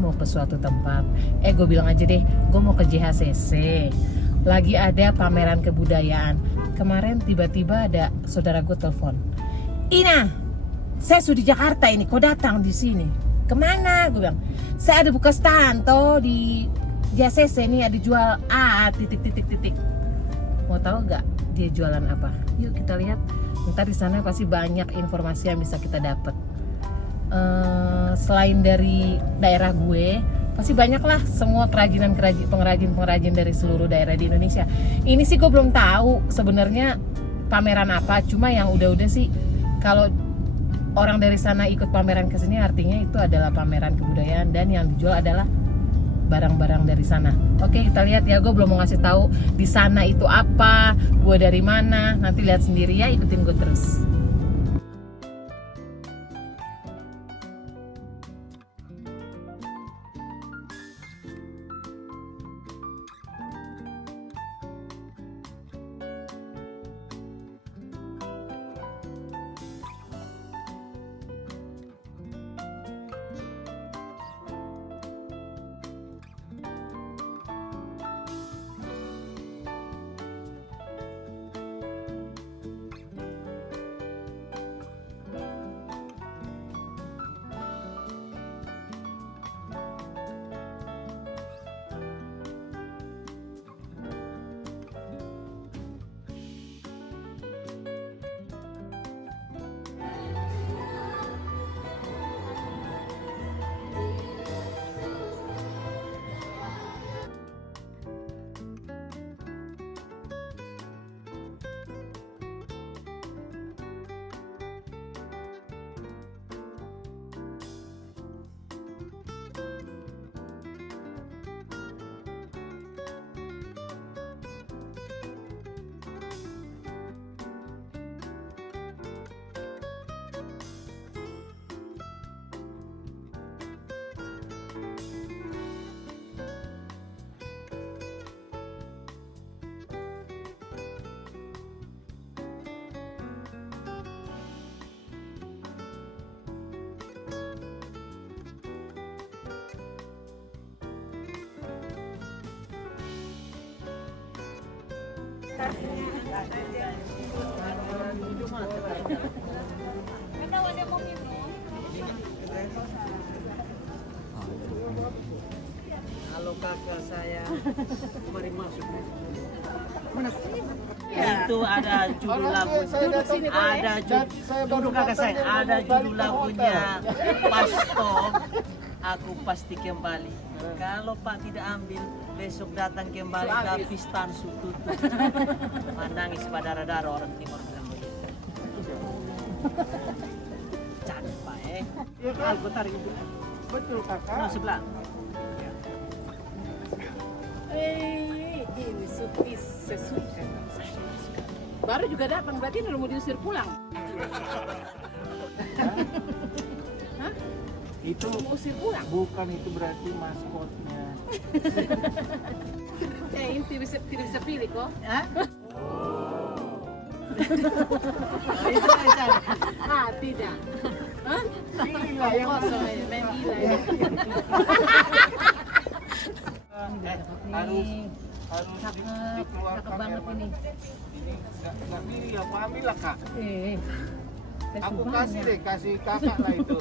mau ke suatu tempat. Gue bilang aja deh, gue mau ke JHCC. Lagi ada pameran kebudayaan. Kemarin tiba-tiba ada saudara gue telepon. Ina, saya sudah di Jakarta ini, kau datang di sini. Kemana? Gue bilang, saya ada buka stand toh di JHCC nih, ada jual titik. Mau tahu nggak dia jualan apa? Yuk kita lihat. Ntar di sana pasti banyak informasi yang bisa kita dapat. Selain dari daerah gue, pasti banyak lah semua pengrajin dari seluruh daerah di Indonesia. Ini sih gue belum tahu sebenarnya pameran apa. Cuma yang udah sih, kalau orang dari sana ikut pameran kesini artinya itu adalah pameran kebudayaan dan yang dijual adalah barang-barang dari sana. Oke, kita lihat ya. Gue belum mau ngasih tahu di sana itu apa, gue dari mana. Nanti lihat sendiri ya, ikutin gue terus. Halo kakak saya, mari masuk. Mana sih? Itu ada judul lagu, ada duduk kakak saya, ada judul lagunya Pasto, aku pasti kembali. Kalau Pak tidak ambil, besok datang kembali tapi stand tutup. Menangis berdarah-darah orang timur bilang begitu. Cantik Pak Aku tarik itu. Betul kakak. Nah sebelah. Ini sesuai. Baru juga datang, berarti udah mau diusir pulang. Hah? Itu Mau usir pulang? bukan, itu berarti maskotnya. Ini tidak bisa pilih kok. Hah? Tidak. Hah? Gila yang Kosong aja, main gila ya. harus dikeluarkan. Cakep banget ini. Ini nggak pilih ya, Pak, ambil lah kak. Aku Suka kasih banyak. deh, kasih kakak lah itu.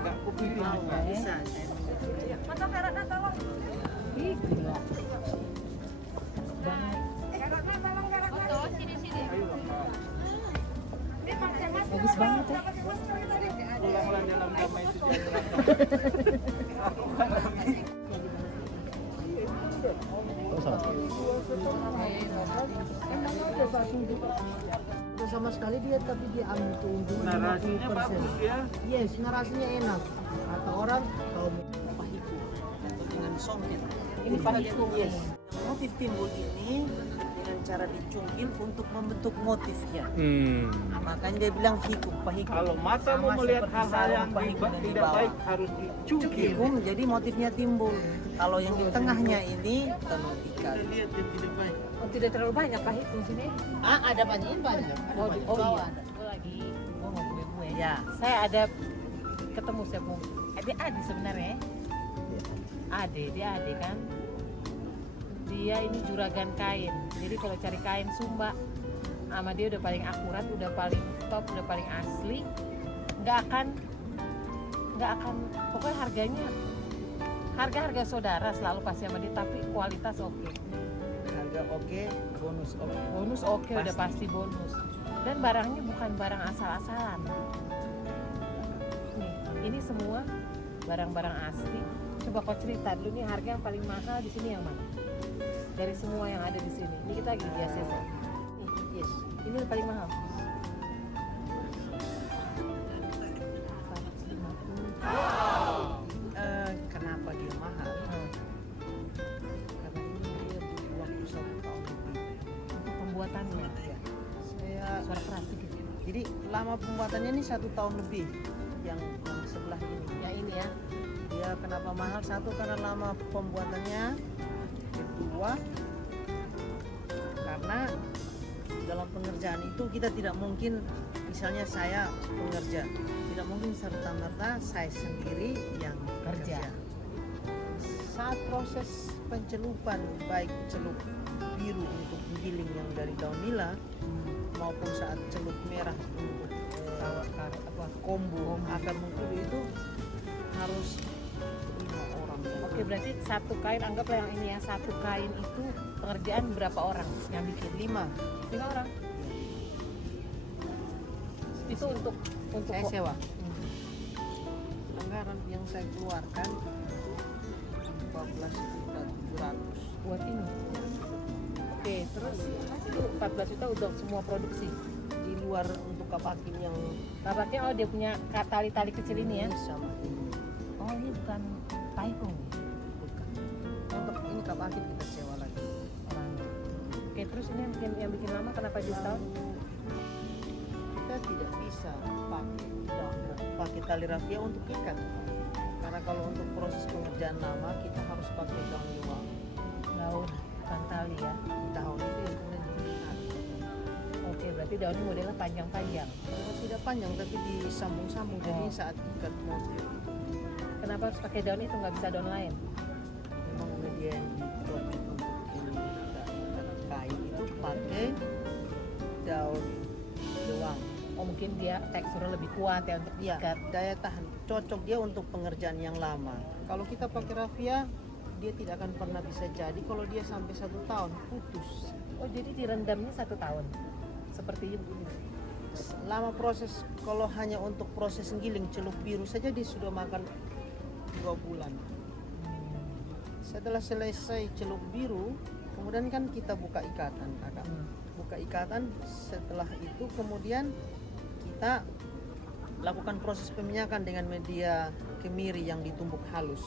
Nggak aku pilih Mau juga. nggak bisa. Ih, gila. Ayo lah kak. Bagus banget ya. Pulanglah dalam damai sejahtera. Sama sekali dia, tapi dia ambil keuntungan Narasinya 50%. bagus ya. Yes, narasinya enak. Kata orang kalau Pahiku dengan songket. Ini pahiku. Yes. Motif timbul ini dengan cara dicungkil untuk membentuk motifnya. Makanya dia bilang hikum pahiku. Kalau matamu Sama melihat seperti hal-hal sarung yang pahiku yang di tidak bawah. baik harus dicungkil. Hikum jadi motifnya timbul. Kalau yang di tengahnya ini tenun ikat. Kita lihat yang tidak baik. Oh, tidak terlalu banyak pahiku sini. ada banyak. Oh iya. Gue lagi mau kue-kue. Ya. Saya ada ketemu siapa? dia Ade sebenarnya. Dia Ade kan. Dia ini juragan kain. Jadi kalau cari kain Sumba sama dia udah paling akurat, udah paling top, udah paling asli. Nggak akan pokoknya harga saudara selalu pasti sama dia, tapi kualitas oke. Harga oke, Bonus oke, udah pasti bonus. Dan barangnya bukan barang asal-asalan. Nih, ini semua barang-barang asli. Coba kau cerita dulu nih, harga yang paling mahal di sini yang mana? Dari semua yang ada di sini. Ini kita lagi di ACC. Nih, yes. Ini yang paling mahal. 150. Kenapa dia mahal? Karena ini dia butuh waktu 1 tahun lebih. Untuk pembuatannya. Ya. Saya Suara keras dikit. jadi lama pembuatannya ini 1 tahun lebih. Yang sebelah ini. Ya ini ya. Dia kenapa mahal? Satu karena lama pembuatannya. Kedua karena dalam pengerjaan itu kita tidak mungkin, misalnya saya pengerja, tidak mungkin serta-merta saya sendiri yang Kerja. Saat proses pencelupan, baik celup biru untuk giling yang dari daun nila maupun saat celup merah untuk kombu akar mengkudu, itu harus 5 orang. Oke, berarti satu kain, anggaplah yang ini ya, satu kain itu pengerjaan berapa orang yang bikin? 5. 5 orang. Itu untuk Saya kok- sewa. Anggaran yang saya keluarkan 14.700. buat ini. Oke, terus itu 14 juta untuk semua produksi. Di luar untuk kapakin yang Kapaknya dia punya tali-tali kecil ini ya. sama ini. Oh, ini bukan paikung Bukan. Untuk ini kapakin kita sewa lagi. orangnya. Oke, terus ini yang bikin lama kenapa di setahun? Kita tidak bisa pakai tali rafia untuk ikat, karena kalau untuk proses pengerjaan lama kita harus pakai daun luar. Daun, bukan tali ya. Daun itu yang kemudian diikat. Oke, berarti daunnya modelnya panjang-panjang. Tidak panjang tapi disambung-sambung, jadi Oh. saat ikat mobil Kenapa harus pakai daun itu, nggak bisa daun lain? memang media yang diprotek untuk ini ikat kain itu pakai daun doang. Oh, mungkin dia teksturnya lebih kuat ya untuk Iya, ikat. daya tahan cocok dia untuk pengerjaan yang lama. Kalau kita pakai rafia, dia tidak akan pernah bisa jadi. Kalau dia sampai 1 tahun putus. Oh, jadi direndamnya 1 tahun. Seperti ini. Lama proses, kalau hanya untuk proses giling celup biru saja dia sudah makan 2 bulan. Setelah selesai celup biru, kemudian kan kita buka ikatan, kakak. Buka ikatan, setelah itu kemudian kita lakukan proses peminyakan dengan media kemiri yang ditumbuk halus.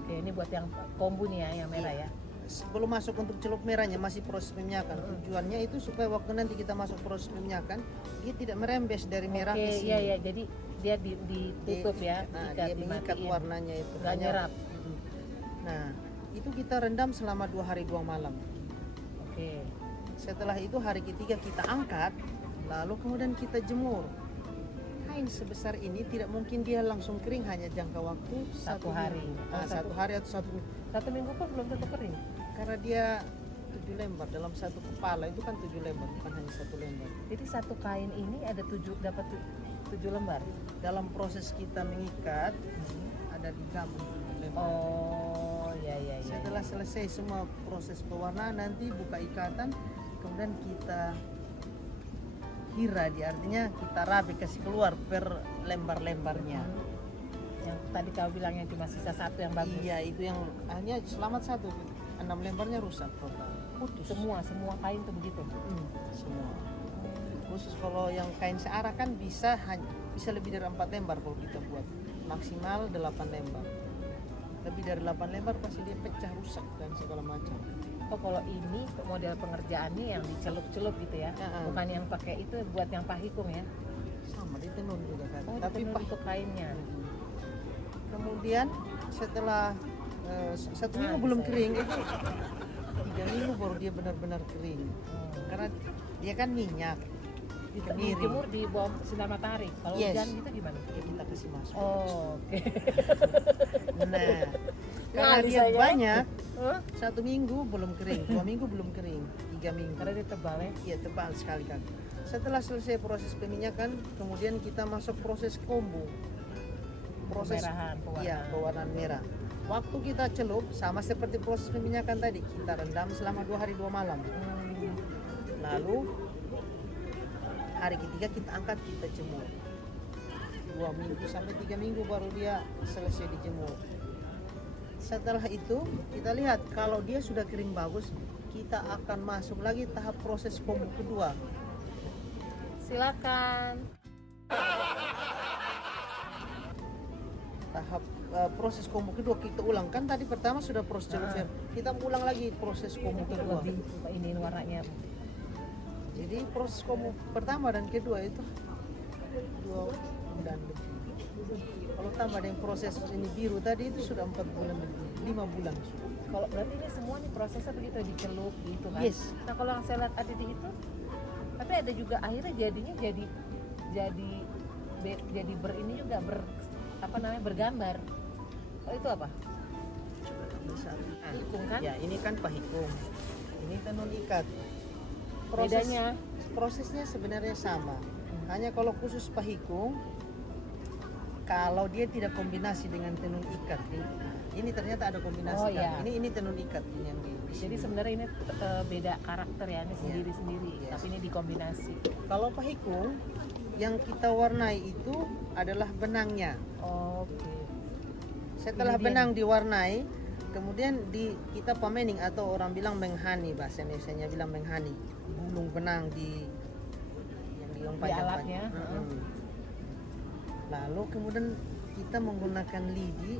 Oke, ini buat yang kombu nih ya, yang merah ya. Sebelum masuk untuk celup merahnya masih proses peminyakan. Tujuannya itu supaya waktu nanti kita masuk proses peminyakan, dia tidak merembes dari merah Oke, ke sini. iya ya. Jadi dia ditutup ya, Nah, ikat, dia mengikat dimatiin. warnanya itu. Nggak nyerap. Nah, itu kita rendam selama 2 hari 2 malam. Oke. Setelah itu hari ketiga kita angkat, lalu kemudian kita jemur. Kain sebesar ini tidak mungkin dia langsung kering, hanya jangka waktu 1 hari. minggu. Oh, Nah, 1 hari atau 1 minggu. 1 minggu pun belum tentu kering. Karena dia 7 lembar dalam satu kepala itu kan 7 lembar, bukan hanya 1 lembar. Jadi satu kain ini ada 7 lembar. Dalam proses kita mengikat ada digabung 7 lembar. Oh, ya ya ya. Setelah selesai semua proses pewarnaan, nanti buka ikatan, kemudian kita kira, dia artinya kita rapi, kasih keluar per lembar-lembarnya. Yang tadi kau bilang yang cuma sisa 1 yang bagus. Iya, itu yang hanya selamat 1, 6 lembarnya rusak total, putus Semua kain tuh begitu. semua. Khusus kalau yang kain searah kan bisa lebih dari 4 lembar kalau kita buat, maksimal 8 lembar. Lebih dari 8 lembar pasti dia pecah, rusak dan segala macam. Oh, kalau ini model pengerjaannya yang dicelup-celup gitu ya. Ya, Bukan yang pakai itu buat yang pahikung ya. Sama di tenun juga kan. Oh, Tapi tapi untuk kainnya. kemudian setelah 1 minggu Nah, belum bisa. kering, itu 3 minggu baru dia benar-benar kering. Karena dia kan minyak. kemiri. dijemur di bawah sinar matahari. Kalau Yes. hujan gitu gimana? Ya, kita kasih masuk. Oh, oke. Nah, karena Ngali dia saya. banyak, Hah? 1 minggu belum kering, 2 minggu belum kering, 3 minggu. Karena dia tebal ya. Iya, tebal sekali kan. Setelah selesai proses peminyakan, kemudian kita masuk proses kombu. Proses Pemerahan, pewarnaan. Iya, pewarnaan merah. Waktu kita celup sama seperti proses peminyakan tadi, kita rendam selama 2 hari 2 malam. Lalu hari ketiga kita angkat, kita jemur. 2 minggu sampai 3 minggu baru dia selesai dijemur. Setelah itu kita lihat kalau dia sudah kering bagus, kita akan masuk lagi tahap proses kombu kedua. Silakan. Tahap proses kombu kedua kita ulang, kan tadi pertama sudah proses celup, kita ulang lagi proses kombu kedua. Lebih ini warnanya. Jadi proses kombu pertama dan kedua itu 2 bulan lebih. Kalau tambah dengan proses ini biru tadi itu sudah 4 bulan lebih, 5 bulan sudah. Kalau berarti ini semua nih prosesnya begitu dicelup gitu kan? Yes. Nah kalau yang saya lihat Aditi itu, tapi ada juga akhirnya jadinya jadi ini juga bergambar. Oh, itu apa? Pahikung kan? Ya, ini kan pahikung. Ini tenun ikat. Bedanya? Prosesnya sebenarnya sama. Hanya kalau khusus pahikung, kalau dia tidak kombinasi dengan tenun ikat, ini ternyata ada kombinasi. Oh, kan? iya. Ini tenun ikat ini yang di Jadi sini. sebenarnya ini beda karakter ya, ini sendiri-sendiri, Yes. tapi ini dikombinasi. Kalau pahikung, yang kita warnai itu adalah benangnya. Oke. Setelah Ini dia benang diwarnai, kemudian kita pamening atau orang bilang menghani, bahasa Indonesia bilang menghani, bulung benang yang Di alatnya. Lalu kemudian kita menggunakan lidi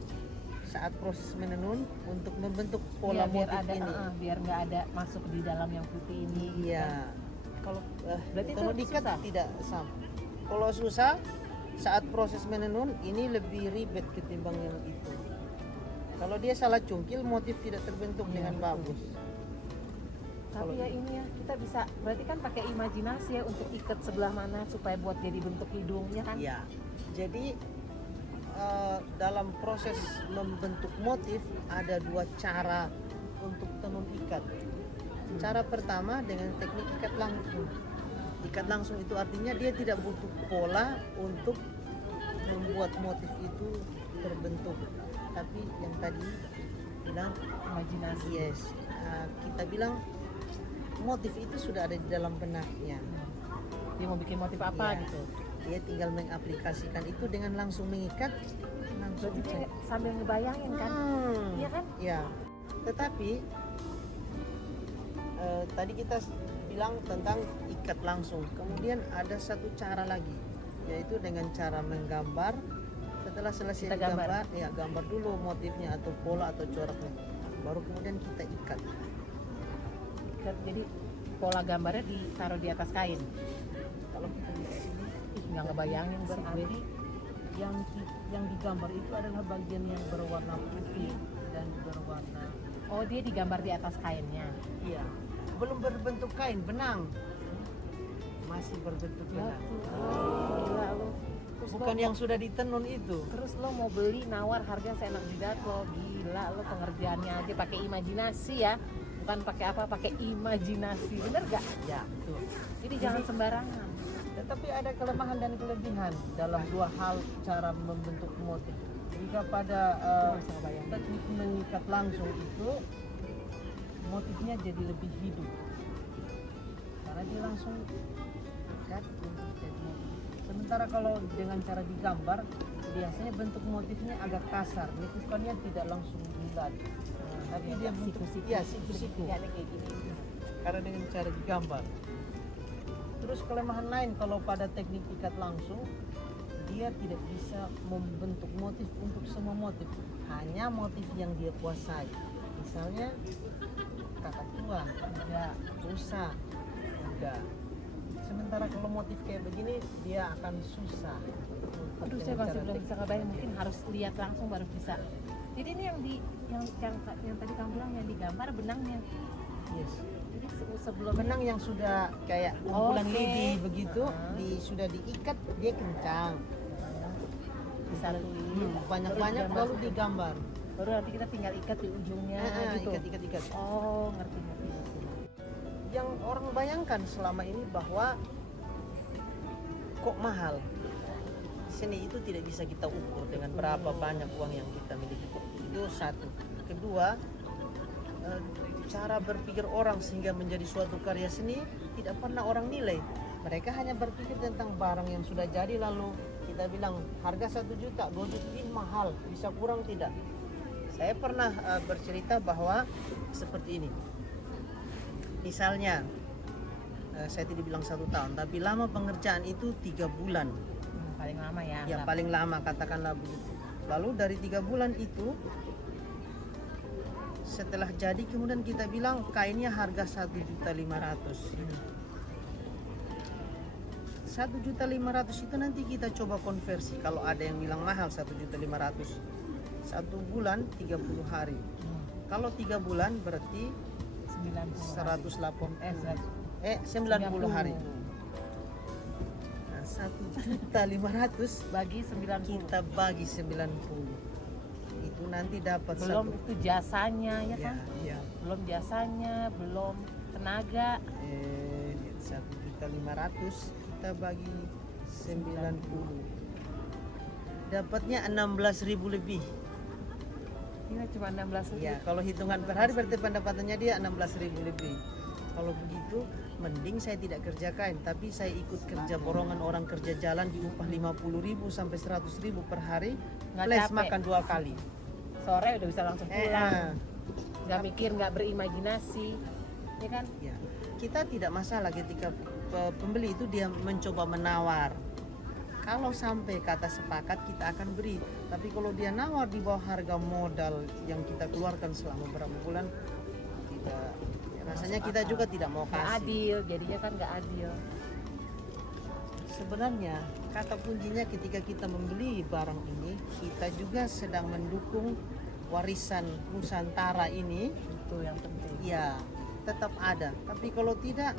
saat proses menenun untuk membentuk pola Iya, biar motif ada, ini. biar nggak ada masuk di dalam yang putih ini. Iya. Kalau Berarti itu tenun ikat susah? tidak sama. Kalau susah saat proses menenun ini lebih ribet ketimbang yang itu. Kalau dia salah cungkil, motif tidak terbentuk Iya, dengan betul. bagus. Tapi ya ini ya, kita bisa, berarti kan pakai imajinasi ya untuk ikat sebelah mana supaya buat jadi bentuk hidungnya kan? Ya. Jadi dalam proses membentuk motif ada 2 cara untuk tenun ikat. Cara pertama dengan teknik ikat langsung. Ikat langsung itu artinya dia tidak butuh pola untuk membuat motif itu terbentuk. Tapi yang tadi bilang Imajinasi. yes, kita bilang motif itu sudah ada di dalam benaknya. Dia mau bikin motif apa Iya. gitu. Dia tinggal mengaplikasikan itu dengan langsung mengikat, langsung Berarti dia sambil ngebayangin kan? Iya kan? Ya. Tetapi tadi kita bilang tentang ikat langsung. Kemudian ada satu cara lagi, yaitu dengan cara menggambar. Setelah selesai Kita gambar. digambar, ya gambar dulu motifnya atau pola atau coraknya. Baru kemudian kita ikat. Jadi pola gambarnya ditaruh di atas kain. Kalau kita di sini Nggak ngebayangin sih gue. berarti yang digambar itu adalah bagian yang berwarna putih dan berwarna Oh, dia digambar di atas kainnya. iya, belum berbentuk kain, benang. Masih berbentuk Ya benang. gila lu. Terus Bukan lo, yang sudah ditenun itu. terus lo mau beli nawar harga seenak jidat lo, gila lo pengerjaannya aja pakai imajinasi ya. Bukan pakai apa, pakai imajinasi. Bener gak? Ya, betul. Jadi jangan sembarangan. Tetapi ada kelemahan dan kelebihan dalam 2 hal cara membentuk motif. Jika pada Bisa ngebayangin. teknik mengikat langsung itu motifnya jadi lebih hidup. Karena dia langsung ikat untuk jadi motif. Sementara kalau dengan cara digambar, biasanya bentuk motifnya agak kasar. Lekukannya tidak langsung bulat. Tapi dia bentuk siku-siku. ya siku-siku. Ya, kayak gini. Karena dengan cara digambar. Terus kelemahan lain kalau pada teknik ikat langsung, dia tidak bisa membentuk motif untuk semua motif, hanya motif yang dia kuasai. Misalnya kakak tua, enggak, rusa, enggak. Sementara kalau motif kayak begini dia akan susah. Aduh, saya masih belum bisa ngebayang, mungkin harus lihat langsung baru bisa. Jadi ini yang tadi kamu bilang yang digambar benangnya. Yes. Jadi sebelum benang yang sudah kayak kumpulan Oke. lidi begitu, sudah diikat dia kencang. Disatuin. Banyak-banyak Terus baru digambar. digambar. Baru nanti kita tinggal ikat di ujungnya gitu. Ikat. Oh, ngerti. Yang orang bayangkan selama ini bahwa kok mahal. Seni itu tidak bisa kita ukur dengan berapa banyak uang yang kita miliki. Itu satu. Kedua, cara berpikir orang sehingga menjadi suatu karya seni tidak pernah orang nilai. Mereka hanya berpikir tentang barang yang sudah jadi, lalu kita bilang harga 1 juta, 2 juta ini mahal, bisa kurang tidak. Saya pernah bercerita bahwa seperti ini. Misalnya, saya tidak bilang 1 tahun, tapi lama pengerjaan itu 3 bulan. Paling lama ya. Ya anggap. paling lama katakanlah begitu. Lalu dari 3 bulan itu setelah jadi kemudian kita bilang kainnya harga 1.500.000. 1.500.000 itu nanti kita coba konversi. Kalau ada yang bilang mahal 1.500.000. 1 bulan 30 hari. Kalau 3 bulan berarti 90 90 hari. Nah, 1.500.000 bagi 90. kita bagi 90. Itu nanti dapat Belum itu jasanya ya kan? Ya. Belum jasanya, belum tenaga. 1.500.000 kita bagi 90. Dapatnya 16.000 lebih. Ini cuma 16 Ya, kalau hitungan per hari berarti pendapatannya dia 16.000 lebih. Kalau begitu, mending saya tidak kerja kain, tapi saya ikut kerja borongan orang kerja jalan di upah 50.000 sampai 100.000 per hari, Nggak plus capek. makan 2 kali. Sore udah bisa langsung pulang. Ah. Nggak mikir, nggak berimajinasi. Ya kan? Ya, kita tidak masalah ketika pembeli itu dia mencoba menawar. Kalau sampai kata sepakat kita akan beri. Tapi kalau dia nawar di bawah harga modal yang kita keluarkan selama beberapa bulan, tidak. Ya, rasanya kita juga tidak mau Nggak kasih. adil, jadinya kan nggak adil. Sebenarnya kata kuncinya ketika kita membeli barang ini, kita juga sedang mendukung warisan Nusantara ini. Itu yang penting. Ya, tetap ada. Tapi kalau tidak,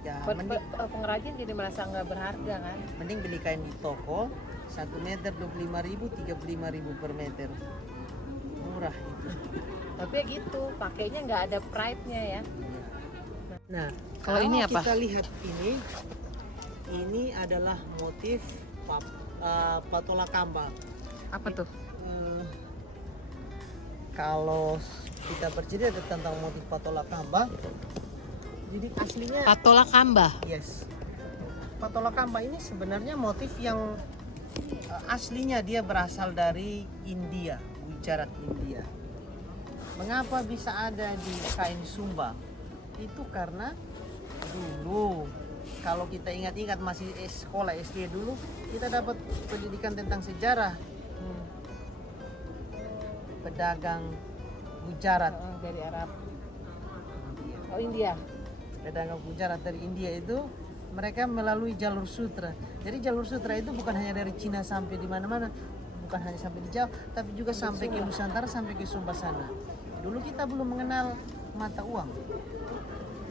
ya Pengrajin jadi merasa nggak berharga kan? mending beli kain di toko 1 meter 25.000, 35.000 per meter, murah itu. Tapi ya gitu, pakainya nggak ada pride-nya ya. Nah, Kalau ini apa? kita lihat ini adalah motif patola kamba. Apa tuh? Kalau kita bercerita tentang motif patola kamba, jadi aslinya Patola kamba. yes. Patola kamba ini sebenarnya motif yang aslinya dia berasal dari India, Gujarat India. Mengapa bisa ada di kain Sumba? Itu karena dulu kalau kita ingat-ingat masih sekolah SD dulu, kita dapat pendidikan tentang sejarah pedagang Gujarat. Dari Arab. Oh, India. Pedagang Gujarat dari India itu mereka melalui jalur sutra. Jadi jalur sutra itu bukan hanya dari Cina sampai di mana-mana, bukan hanya sampai di Jawa, tapi juga sampai ke Nusantara, sampai ke Sumba sana. Dulu kita belum mengenal mata uang.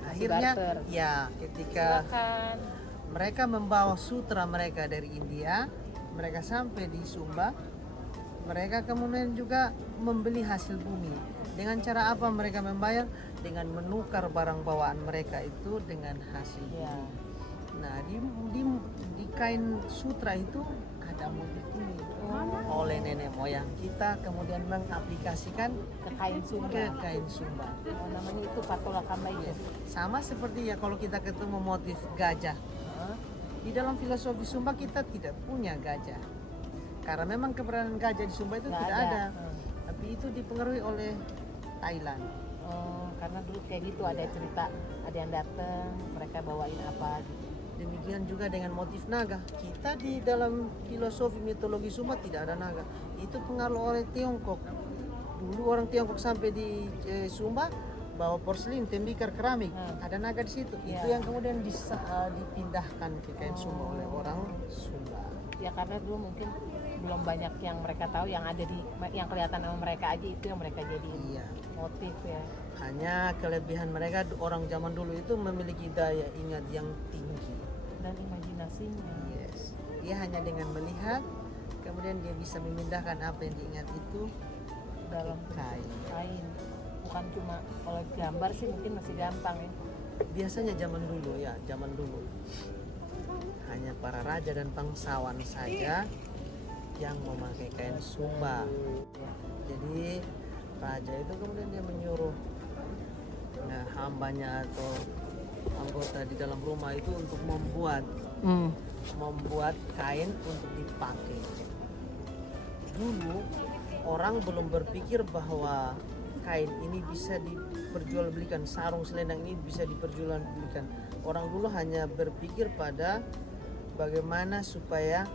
Akhirnya barter. ya ketika Silakan. mereka membawa sutra mereka dari India, mereka sampai di Sumba, mereka kemudian juga membeli hasil bumi. Dengan cara apa mereka membayar? Dengan menukar barang bawaan mereka itu dengan hasil bumi. Ya. Nah, di kain sutra itu ada motif ini oleh nenek moyang kita, kemudian mengaplikasikan Ke kain ke Sumba. kain Sumba. Oh, namanya itu patola kamba itu. Sama seperti ya kalau kita ketemu motif gajah. Di dalam filosofi Sumba kita tidak punya gajah. Karena memang keberadaan gajah di Sumba itu Nggak tidak ada. ada. Tapi itu dipengaruhi oleh Thailand. Oh, karena dulu kayak gitu ada cerita, ada yang datang, mereka bawain apa gitu. Demikian juga dengan motif naga. Kita di dalam filosofi mitologi Sumba tidak ada naga. Itu pengaruh oleh Tiongkok. Dulu orang Tiongkok sampai di Sumba bawa porselin, tembikar, keramik. Ada naga di situ. Ya. Itu yang kemudian dipindahkan ke kain Sumba oleh orang Sumba. Ya karena dulu mungkin belum banyak yang mereka tahu, yang ada di yang kelihatan sama mereka aja itu yang mereka jadiin Iya. motif ya. Hanya kelebihan mereka orang zaman dulu itu memiliki daya ingat yang tinggi. Dan imajinasinya. Yes. Dia hanya dengan melihat, kemudian dia bisa memindahkan apa yang diingat itu Dalam kain. kain. Bukan cuma kalau gambar sih mungkin masih gampang ya. Biasanya zaman dulu hanya para raja dan bangsawan saja yang memakai kain sumba. Jadi raja itu kemudian dia menyuruh hambanya atau anggota di dalam rumah itu untuk membuat kain untuk dipakai. Dulu orang belum berpikir bahwa kain ini bisa diperjualbelikan, sarung selendang ini bisa diperjualbelikan. Orang dulu hanya berpikir pada bagaimana supaya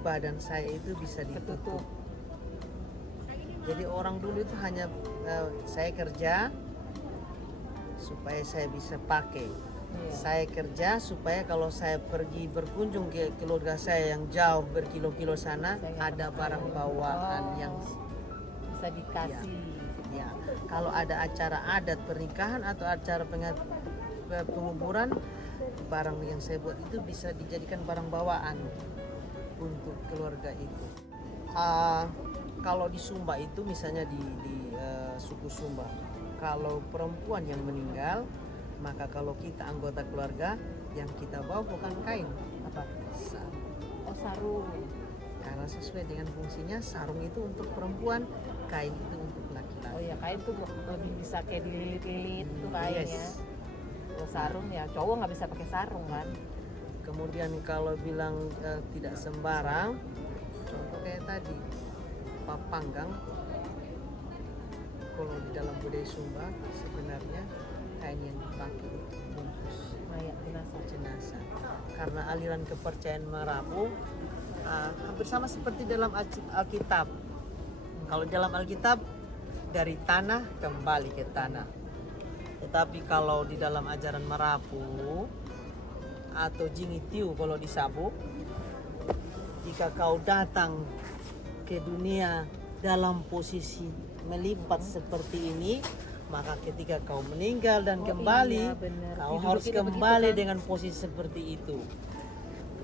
badan saya itu bisa ditutup. Jadi orang dulu itu hanya saya kerja supaya saya bisa pakai. Iya. Saya kerja supaya kalau saya pergi berkunjung ke keluarga saya yang jauh berkilo-kilo sana, Saya ada barang bawaan yang bisa dikasih. ya. Kalau ada acara adat pernikahan atau acara penguburan, barang yang saya buat itu bisa dijadikan barang bawaan untuk keluarga itu. Kalau di Sumba itu misalnya di suku Sumba, kalau perempuan yang meninggal, maka kalau kita anggota keluarga yang kita bawa bukan kain, Apa? sarung. Oh, sarung. Karena sesuai dengan fungsinya, sarung itu untuk perempuan, kain itu untuk laki-laki. Oh ya, kain tuh lebih bisa kayak dililit-lilit tuh kain Yes. ya. Kalau sarung ya cowok nggak bisa pakai sarung kan. Kemudian kalau bilang tidak sembarang, contoh kayak tadi, papanggang. Kalau di dalam budaya Sumba sebenarnya kain yang dipakai untuk bungkus Mayat jenazah. karena aliran kepercayaan Marapu hampir sama seperti dalam Alkitab. Kalau dalam Alkitab dari tanah kembali ke tanah, tetapi kalau di dalam ajaran Marapu atau Jingitiu kalau di Sabu, jika kau datang ke dunia dalam posisi melipat seperti ini, maka ketika kau meninggal dan Oh kembali, iya, benar. kau Didudukin harus begitu kembali kan? dengan posisi seperti itu.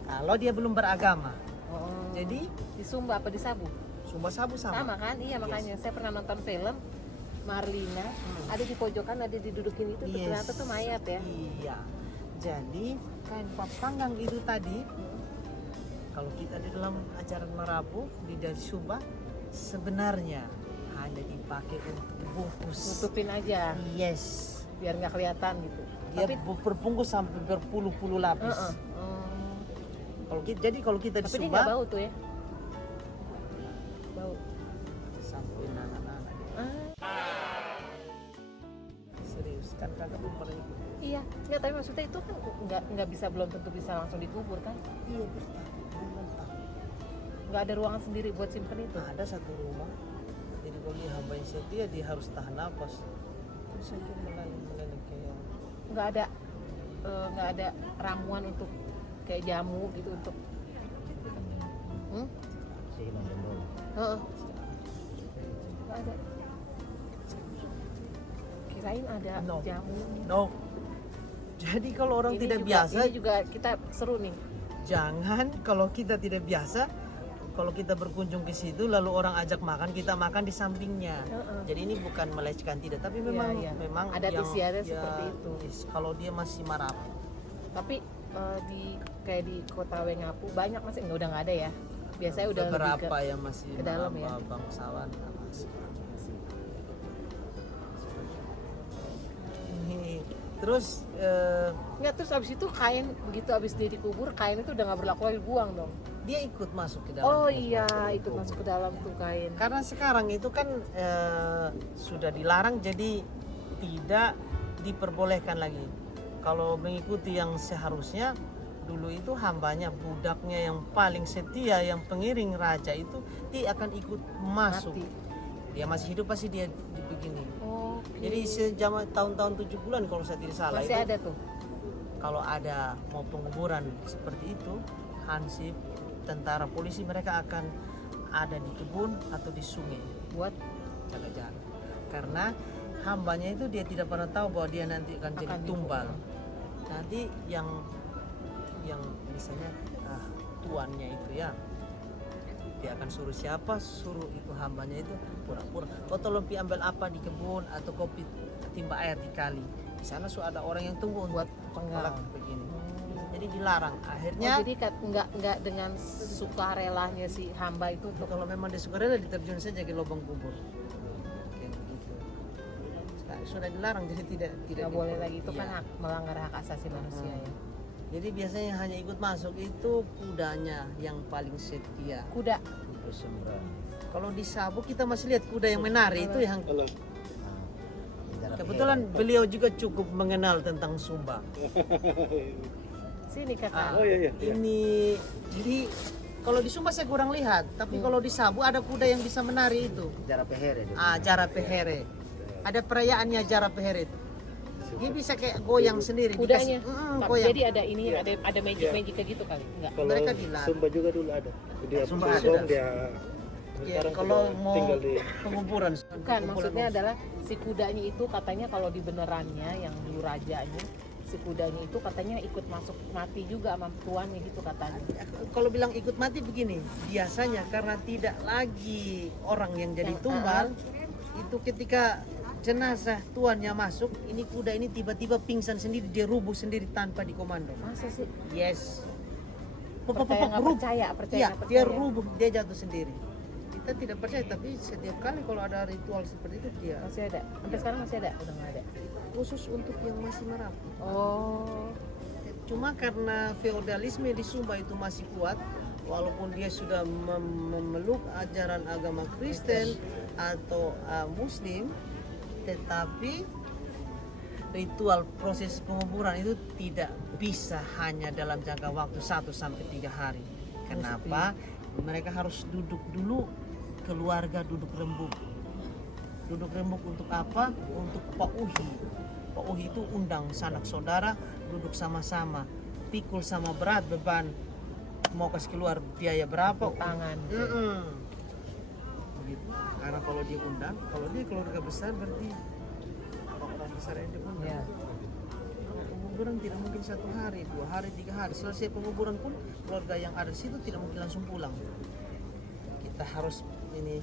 Kalau dia belum beragama, Oh. jadi Di Sumba apa di Sabu? Sumba Sabu Sama sama. kan? Iya, makanya saya pernah nonton film Marlina, ada di pojokan, ada didudukin itu tuh, Yes. ternyata tuh mayat ya. Iya. Jadi kain papanggang itu tadi, kalau kita di dalam ajaran Marapu di dari Sumba, sebenarnya hanya dipakai untuk bungkus. Nutupin aja Yes. biar nggak kelihatan gitu. Dia berbungkus sampai berpuluh-puluh lapis. Heeh. Jadi kalau kita di Tapi dia Sumba nggak bau tuh ya. Bau. sampai nanak-nanak. Serius kan kakak belum pernah ikut. Iya, nggak, tapi maksudnya itu kan nggak bisa, belum tentu bisa langsung dikubur kan? Iya belum tahu. Nggak ada ruangan sendiri buat simpen itu. Ada satu rumah. Jadi bagi hamba yang setia dia harus tahan nafas. Terus saja melalui kayak Nggak ada ramuan untuk kayak jamu gitu untuk. Heeh. Nggak ada. Kirain ada No. jamu. no. Jadi kalau orang Ini tidak juga- biasa, Ini juga kita seru nih. jangan kalau kita tidak biasa, kalau kita berkunjung ke situ lalu orang ajak makan, kita makan di sampingnya. Heeh. Jadi ini bukan melecehkan tidak, tapi Iya, memang iya. memang Adat yang istiadat seperti itu. yes, kalau dia masih Marapu. Tapi kayak di kota Wengapu banyak masih udah nggak ada ya. Biasanya udah lebih beberapa yang masih ke dalam ya. bangsawan masih. Terus Nggak, terus abis itu kain, begitu abis dia dikubur, kain itu udah nggak berlaku lagi, buang dong. dia ikut masuk ke dalam. Oh kubur. iya, ikut masuk ke dalam tuh kain. Karena sekarang itu kan sudah dilarang, jadi tidak diperbolehkan lagi. Kalau mengikuti yang seharusnya, dulu itu hambanya, budaknya yang paling setia, yang pengiring raja itu, dia akan ikut masuk. Mati. Dia masih hidup pasti dia begini. Oh, Jadi sejak tahun-tahun 7 bulan kalau saya tidak salah masih itu, ada tuh. kalau ada mau penguburan seperti itu, hansip, tentara, polisi, mereka akan ada di kebun atau di sungai. Buat Jaga-jaga. Karena hambanya itu dia tidak pernah tahu bahwa dia nanti akan jadi tumbal. Nanti yang misalnya tuannya itu ya, dia akan suruh siapa, suruh itu hambanya itu pura-pura kau tolong pi ambil apa di kebun atau kopi timba air di kali. Di sana sudah ada orang yang tunggu buat penggalak begini. Jadi dilarang. Akhirnya jadi nggak dengan sukarelanya si hamba itu untuk kalau memang dia sukarela diterjun saja ke lubang kubur. Kayak begitu. Sekarang sudah dilarang jadi tidak nggak boleh lagi, itu kan Iya. hak, melanggar hak asasi manusia ya. Jadi biasanya yang hanya ikut masuk itu kudanya yang paling setia. Kuda. Kalau di Sabu kita masih lihat kuda yang menari itu yang Kalau kebetulan beliau juga cukup mengenal tentang Sumba. Sini kakak. oh iya. Ini jadi kalau di Sumba saya kurang lihat, tapi kalau di Sabu ada kuda yang bisa menari itu. Jara pehere dia. Jara pehere. Ada perayaannya Jara pehere. Dia bisa kayak goyang sendiri. Kudanya. Dikasih, goyang. Jadi ada ini ada magic kayak gitu kali. Enggak. Kalau Mereka dilarang. Sumba juga dulu ada. Dia Sumba potong, ada. dia Ya, sekarang kalau sudah mau tinggal di penguburan. Bukan, maksudnya adalah si kudanya itu katanya kalau di benerannya yang dulu rajanya, si kudanya itu katanya ikut masuk mati juga sama tuannya gitu katanya. Kalau bilang ikut mati begini, biasanya karena tidak lagi orang yang jadi tumbal, itu ketika jenazah tuannya masuk, ini kuda ini tiba-tiba pingsan sendiri, dia rubuh sendiri tanpa dikomando. Masa sih? Yes. Percaya nggak Rubuh. percaya, percaya Iya, nggak dia percaya. rubuh, dia jatuh sendiri. Kita tidak percaya, tapi setiap kali kalau ada ritual seperti itu dia Masih ada. Sampai sekarang masih ada, udah nggak ada. khusus untuk yang masih merapi. Oh. Cuma karena feodalisme di Sumba itu masih kuat, walaupun dia sudah memeluk ajaran agama Kristen atau Muslim, tetapi ritual proses penguburan itu tidak bisa hanya dalam jangka waktu 1 sampai 3 hari. Kenapa? Mereka harus duduk dulu, keluarga duduk rembuk. Duduk rembuk untuk apa? Untuk pauhi. Pauhi itu undang sanak saudara duduk sama-sama, pikul sama berat beban, mau kasih keluar biaya berapa? Tangan. Begitu. Karena kalau dia undang, kalau dia keluarga besar berarti orang besar yang diundang. Ya. Kalau penguburan tidak mungkin 1 hari, 2 hari, 3 hari. Selesai penguburan pun keluarga yang ada di situ tidak mungkin langsung pulang. Kita harus ini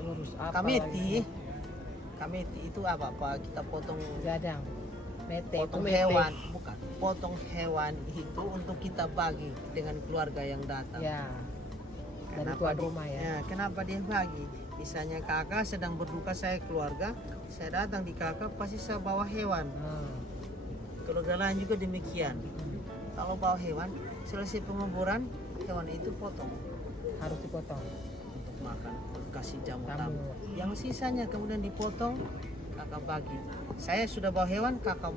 Urus apa? kameti. Kameti itu apa? Kita potong Gadang. Mete. potong itu mete. hewan, bukan. Potong hewan itu untuk kita bagi dengan keluarga yang datang. Ya. Dari tuan rumah ya. Kenapa dia bagi? Misalnya kakak sedang berduka, saya keluarga, saya datang di kakak pasti saya bawa hewan. Keluarga lain juga demikian. Kalau bawa hewan, selesai penguburan, hewan itu potong Harus dipotong. untuk makan, kasih jamu Tamu. tamu. Yang sisanya kemudian dipotong, kakak bagi. Saya sudah bawa hewan, kakak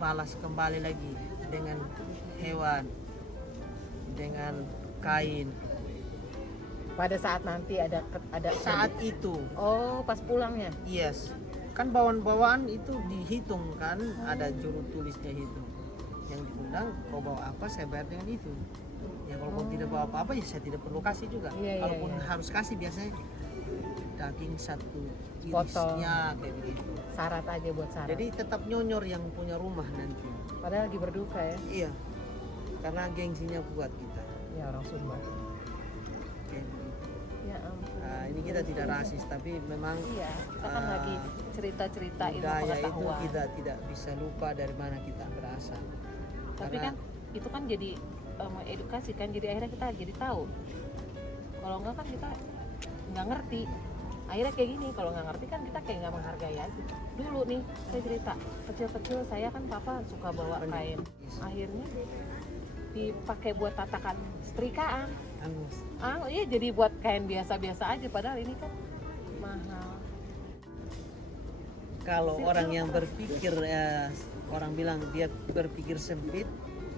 balas kembali lagi dengan hewan, dengan kain. Pada saat nanti ada Saat itu, Oh, pas pulangnya. yes, kan bawaan-bawaan itu dihitung kan, ada juru tulisnya itu. Yang diundang, kau bawa apa, saya bayar dengan itu. Ya kalau kau tidak bawa apa-apa, ya saya tidak perlu kasih juga. Iya, Kalaupun iya. harus kasih biasanya daging 1 Potong. irisnya kayak begitu. Syarat aja buat syarat. Jadi tetap nyonyor yang punya rumah nanti. Padahal lagi berduka ya. Iya, karena gengsinya kuat kita. Ya orang Sumba. Kayak begitu. Ya ampun. Nah, ini kita tidak rasis, tapi memang Iya, kita kan lagi cerita-cerita ilmu budaya itu pengetahuan. kita tidak bisa lupa dari mana kita berasal. Tapi Karena- kan itu kan jadi edukasi kan, jadi akhirnya kita jadi tahu. Kalau enggak kan kita nggak ngerti. Akhirnya kayak gini, kalau nggak ngerti kan kita kayak nggak menghargai aja. Dulu nih saya cerita, kecil-kecil saya kan papa suka bawa kain. Akhirnya dipakai buat tatakan setrikaan. Angus. Iya jadi buat kain biasa-biasa aja, padahal ini kan mahal. Kalau orang yang berpikir orang bilang dia berpikir sempit,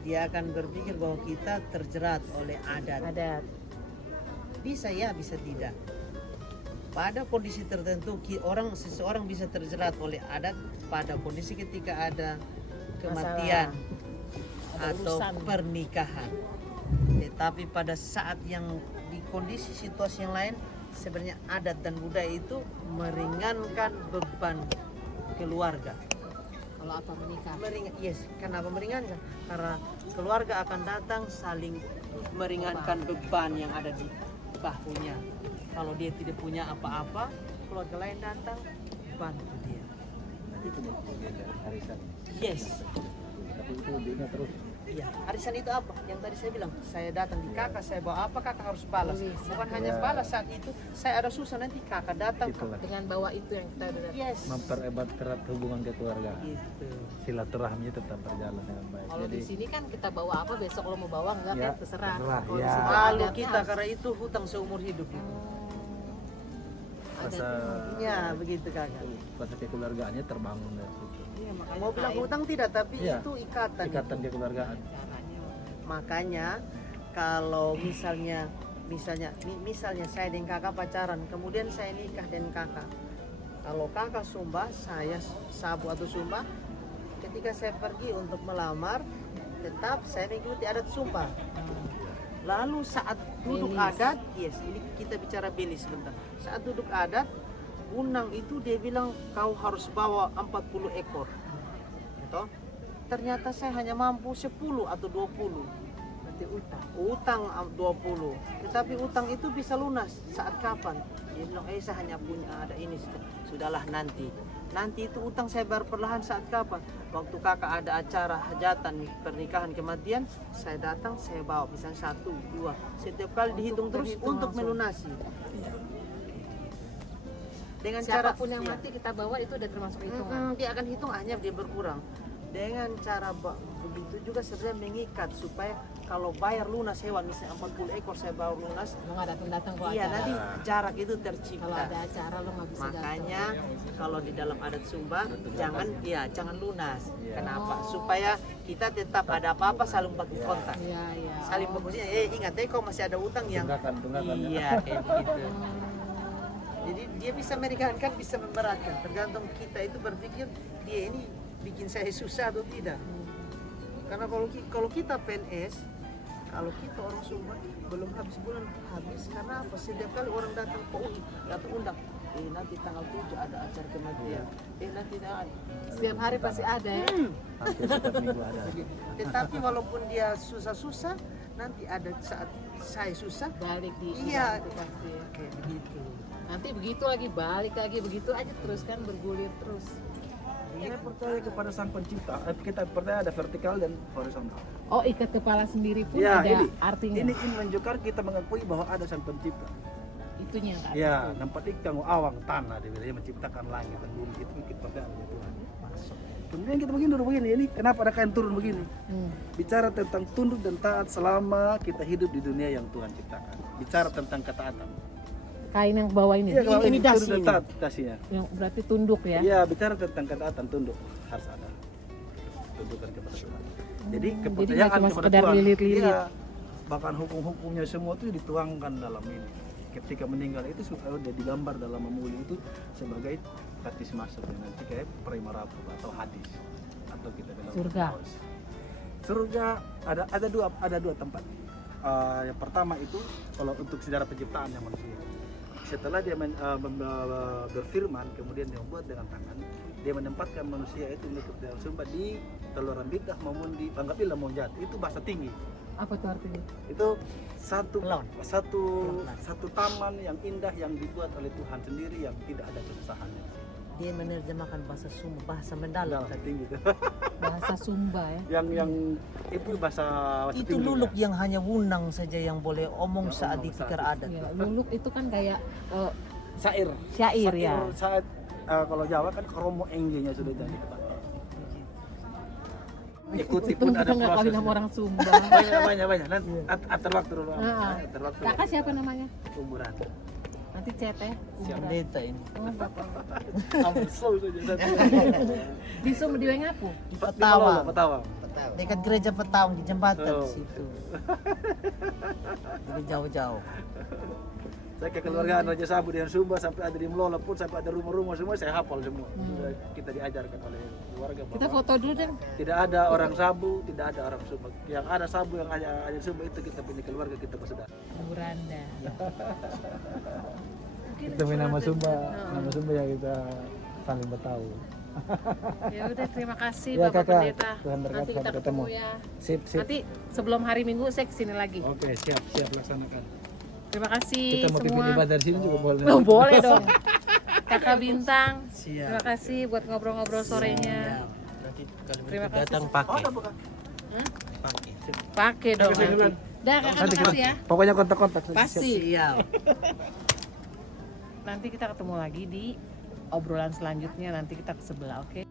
dia akan berpikir bahwa kita terjerat oleh adat. Adat. Bisa ya, bisa tidak. Pada kondisi tertentu seseorang bisa terjerat oleh adat pada kondisi ketika ada kematian Ada atau urusan. pernikahan. Tetapi pada saat yang kondisi situasi yang lain sebenarnya adat dan budaya itu meringankan beban keluarga. Kalau apa menikah? Yes, kenapa meringankan? Karena keluarga akan datang saling meringankan beban yang ada di bahunya. Kalau dia tidak punya apa-apa, keluarga lain datang bantu dia. Itu bagian dari arisan. Yes. Tapi itu diingat terus. Iya, arisan itu apa? Yang tadi saya bilang, saya datang di kakak, saya bawa apa, kakak harus balas. Bukan hanya balas saat itu, saya ada susah nanti kakak datang. Itulah. Dengan bawa itu yang kita udah Yes. Mempererat erat hubungan kekeluargaan. Gitu. Silaturahminya tetap berjalan dengan baik. kalau di sini kan kita bawa apa besok lo mau bawa enggak Ya, kan terserah. terserah, Kalau di ya. situ Lalu adatnya kita harus- karena itu hutang seumur hidup itu. rasa Ya, begitu kakak. rasa kekeluargaannya terbangun dari situ. Iya, makanya Mau bilang hutang tidak, tapi Iya. itu ikatan. Ikatan itu. kekeluargaan. caranya. Makanya kalau misalnya saya dan kakak pacaran, kemudian saya nikah dengan kakak. Kalau kakak Sumba, saya Sabu atau Sumba, ketika saya pergi untuk melamar, tetap saya mengikuti adat Sumba. Lalu saat duduk Belis. adat, yes, ini kita bicara belis sebentar. Saat duduk adat, unang itu dia bilang kau harus bawa 40 ekor. Gitu. Ternyata saya hanya mampu 10 atau 20. Berarti utang. Utang 20. Tetapi utang itu bisa lunas saat kapan? Dia bilang, saya hanya punya ada ini. Sudahlah nanti. Nanti itu utang saya bayar perlahan saat kapan? Waktu kakak ada acara hajatan, pernikahan, kematian, saya datang, saya bawa misalnya 1, 2. Setiap kali dihitung terus terhitung untuk langsung. melunasi. Dengan cara Siapapun yang ya. mati kita bawa itu udah termasuk hitungan. Dia akan hitung hanya dia berkurang. Dengan cara begitu juga sebenarnya mengikat supaya kalau bayar lunas hewan misalnya 40 ekor saya bawa lunas, Lo nggak datang kalau iya acara. nanti jarak itu Kalau tercipta. ada acara lo nggak bisa Makanya kalau di dalam adat Sumba jangan lunas. Iya. Kenapa? Supaya kita tetap ada apa-apa saling pakai kontak. datang. Iya, iya. Saling bagusnya ingat kau masih ada utang yang Tunggakan ya. iya kayak begitu. Jadi dia bisa meringankan, bisa memberatkan. Tergantung kita itu berpikir dia ini bikin saya susah atau tidak. Karena kalau kita PNS, kalau kita orang Sumba belum habis bulan habis karena apa? Setiap kali orang datang ke UI atau undang, nanti tanggal 7 ada acara kematian. Nanti ada. Setiap hari pasti ada ya. Hampir setiap minggu ada. Tetapi walaupun dia susah-susah, nanti ada saat saya susah, Balik di Iya. itu pasti. kayak begitu. Nanti begitu lagi balik lagi begitu aja terus kan bergulir terus. Kita percaya kepada Sang Pencipta. Kita percaya ada vertikal dan horizontal. Oh, ikat kepala sendiri pun Ya, ada ini. artinya. Ini menunjukkan kita mengakui bahwa ada Sang Pencipta. Itunya kan. Ya, nampak ikan awang tanah dia menciptakan langit dan bumi itu kita percaya ada Tuhan. Kemudian kita begini dulu begini, ini kenapa ada kain turun begini? Bicara tentang tunduk dan taat selama kita hidup di dunia yang Tuhan ciptakan. Bicara tentang ketaatan. Kain yang bawah ini. Iya, kalau ini tunduk dasi dan ini. taat dasinya. Yang berarti tunduk ya. Iya, bicara tentang ketaatan tunduk harus ada. Tundukan kepada Tuhan. Jadi nggak kepercayaan cuma kepada sekedar Tuhan. lilit-lilit. Iya, bahkan hukum-hukumnya semua itu dituangkan dalam ini. Ketika meninggal itu sudah digambar dalam memuli itu sebagai batis masuk nanti kayak primarapu atau hadis atau kita bilang Surga. Paus. Surga ada dua tempat. Yang pertama itu kalau untuk sejarah penciptaannya manusia. Setelah dia berfirman, kemudian dia membuat dengan tangan, dia menempatkan manusia itu untuk dalam sumpah di teluran bidah maupun di Bangkapilah Monjat. Itu bahasa tinggi. Apa tuh artinya? Itu satu Laut. satu taman yang indah yang dibuat oleh Tuhan sendiri yang tidak ada kesusahannya. Dia menerjemahkan bahasa Sumba, bahasa mendalam. Dalam tinggi itu. Bahasa Sumba ya. yang itu bahasa Itu tinggi, luluk ya. yang hanya wunang saja yang boleh omong Ya, saat omong dipikir saat adat. Ya, luluk itu kan kayak Syair. syair ya. Saat kalau Jawa kan kromo enggenya sudah jadi kata. Ikuti pun ada Nggak kawin proses. sama orang Sumba. Banyak. Nanti atur waktu dulu. Ah. Atur waktu. Kakak siapa namanya? Umuran. Nanti chat ya. Pendeta ini. Oh, bapak. Amsul saja. Bisa di ngapu. Di Petawang. Petawang. Dekat gereja Petawang di jembatan Oh. situ. Jadi jauh-jauh. Saya kekeluargaan Raja Sabu dengan Sumba sampai ada di Melola pun sampai ada rumah-rumah semua saya hafal semua. Sudah kita diajarkan oleh keluarga Kita bahwa foto dulu dong. tidak ada orang Sabu, tidak ada orang Sumba. Yang ada Sabu yang ada Sumba itu kita punya keluarga kita bersaudara. Buranda. Kita punya nama Sumba yang kita saling bertahu. Ya udah, terima kasih Ya, Bapak Kakak. Pendeta. Tuhan berkati, Nanti kita sampai ketemu ketemu. ya. Sip. Nanti sebelum hari Minggu saya kesini lagi. Oke, siap laksanakan. Terima kasih Kita mau pimpin semua. ibadah dari sini juga boleh. Oh, boleh dong. Kakak Bintang. Siap. Terima kasih buat ngobrol-ngobrol sorenya. Nanti kalau Terima begitu kasih. datang pakai. Hah? Pakai. Pakai dong. Kasih duluan. Dah, Kakak makasih ya. Pokoknya kontak-kontak. Pasti. Siap. Nanti kita ketemu lagi di obrolan selanjutnya. Nanti kita ke sebelah, oke?